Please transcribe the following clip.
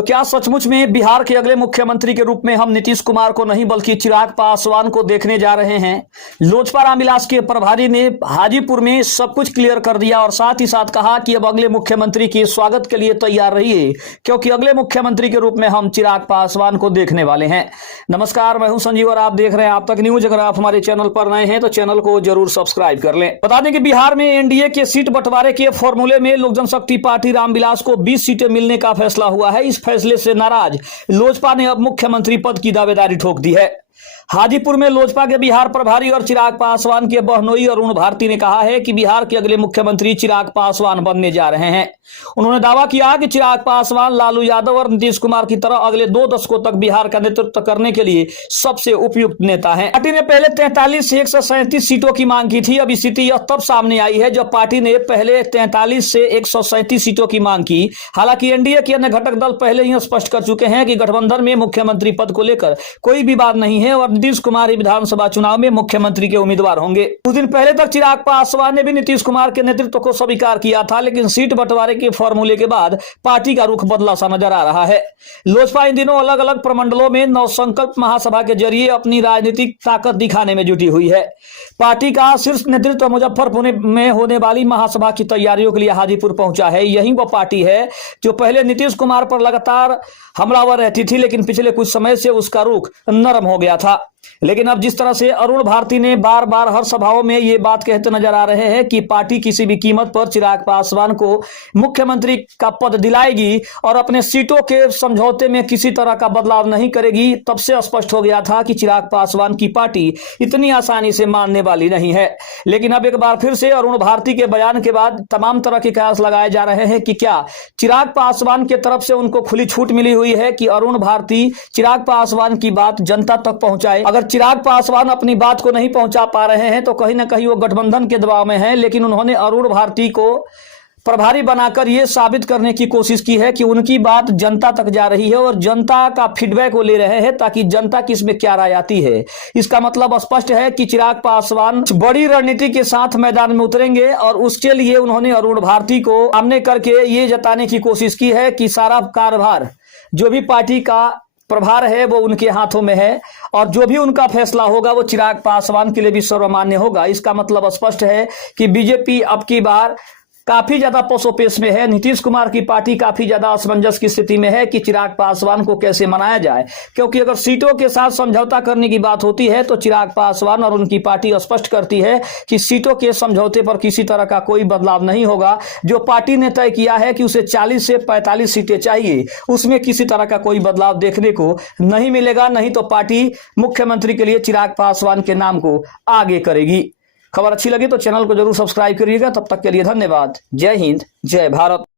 तो क्या सचमुच में बिहार के अगले मुख्यमंत्री के रूप में हम नीतीश कुमार को नहीं बल्कि चिराग पासवान को देखने जा रहे हैं? लोजपा रामविलास के प्रभारी ने हाजीपुर में सब कुछ क्लियर कर दिया और साथ ही साथ कहा कि अब अगले मुख्यमंत्री के स्वागत के लिए तैयार रहिए, क्योंकि अगले मुख्यमंत्री के रूप में हम चिराग पासवान को देखने वाले हैं। नमस्कार, मैं हूं संजीव और आप देख रहे हैं आप तक न्यूज। अगर आप हमारे चैनल पर नए हैं तो चैनल को जरूर सब्सक्राइब कर लें। बता दें कि बिहार में एनडीए के सीट बंटवारे के फॉर्मूले में लोक जनशक्ति पार्टी रामविलास को 20 सीटें मिलने का फैसला हुआ है। इस फैसले से नाराज लोजपा ने अब मुख्यमंत्री पद की दावेदारी ठोक दी है। हाजीपुर में लोजपा के बिहार प्रभारी और चिराग पासवान के बहनोई अरुण भारती ने कहा है कि बिहार के अगले मुख्यमंत्री चिराग पासवान बनने जा रहे हैं। उन्होंने दावा किया कि चिराग पासवान लालू यादव और नीतीश कुमार की तरह अगले 2 दशकों तक बिहार का नेतृत्व करने के लिए सबसे उपयुक्त नेता हैं। पार्टी ने पहले 43 से 137 सीटों की मांग की थी। अब स्थिति यह तब सामने आई है जब पार्टी ने पहले 43 से 137 सीटों की मांग की। हालांकि एनडीए के अन्य घटक दल पहले ही स्पष्ट कर चुके हैं कि गठबंधन में मुख्यमंत्री पद को लेकर कोई विवाद नहीं है और नीतीश कुमार विधानसभा चुनाव में मुख्यमंत्री के उम्मीदवार होंगे। कुछ दिन पहले तक चिराग पासवान ने भी नीतीश कुमार के नेतृत्व को स्वीकार किया था, लेकिन सीट बंटवारे के फॉर्मूले के बाद पार्टी का रुख बदला सा नजर आ रहा है। लोजपा इन दिनों अलग अलग प्रमंडलों में नवसंकल्प महासभा के जरिए अपनी राजनीतिक ताकत दिखाने में जुटी हुई है। पार्टी का शीर्ष नेतृत्व मुजफ्फरपुर में होने वाली महासभा की तैयारियों के लिए हाजीपुर पहुंचा है। यही वो पार्टी है जो पहले नीतीश कुमार पर लगातार हमलावर रहती थी, लेकिन पिछले कुछ समय से उसका रुख नरम हो गया था। लेकिन अब जिस तरह से अरुण भारती ने बार बार हर सभाओं में ये बात कहते नजर आ रहे हैं कि पार्टी किसी भी कीमत पर चिराग पासवान को मुख्यमंत्री का पद दिलाएगी और अपने सीटों के समझौते में किसी तरह का बदलाव नहीं करेगी, तब से स्पष्ट हो गया था कि चिराग पासवान की पार्टी इतनी आसानी से मानने वाली नहीं है। लेकिन अब एक बार फिर से अरुण भारती के बयान के बाद तमाम तरह के कयास लगाए जा रहे हैं कि क्या चिराग पासवान की तरफ से उनको खुली छूट मिली हुई है कि अरुण भारती चिराग पासवान की बात जनता तक पहुंचाए। अगर चिराग पासवान अपनी बात को नहीं पहुंचा पा रहे हैं तो कहीं ना कहीं वो गठबंधन के दबाव में हैं, लेकिन उन्होंने अरुण भारती को प्रभारी बनाकर यह साबित करने की कोशिश की है कि उनकी बात जनता तक जा रही है और जनता का फीडबैक वो ले रहे हैं ताकि जनता की इसमें क्या राय आती है। इसका मतलब स्पष्ट है कि चिराग पासवान बड़ी रणनीति के साथ मैदान में उतरेंगे और उसके लिए उन्होंने अरुण भारती को सामने करके ये जताने की कोशिश की है कि सारा कारभार जो भी पार्टी का प्रभार है वो उनके हाथों में है और जो भी उनका फैसला होगा वो चिराग पासवान के लिए भी सर्वमान्य होगा। इसका मतलब स्पष्ट है कि बीजेपी अब की बार काफी ज्यादा पोसोपेश में है। नीतीश कुमार की पार्टी काफी ज्यादा असमंजस की स्थिति में है कि चिराग पासवान को कैसे मनाया जाए, क्योंकि अगर सीटों के साथ समझौता करने की बात होती है तो चिराग पासवान और उनकी पार्टी स्पष्ट करती है कि सीटों के समझौते पर किसी तरह का कोई बदलाव नहीं होगा। जो पार्टी ने तय किया है कि उसे 40 से 45 सीटें चाहिए, उसमें किसी तरह का कोई बदलाव देखने को नहीं मिलेगा। नहीं तो पार्टी मुख्यमंत्री के लिए चिराग पासवान के नाम को आगे करेगी। खबर अच्छी लगी तो चैनल को जरूर सब्सक्राइब करिएगा। तब तक के लिए धन्यवाद। जय हिंद, जय भारत।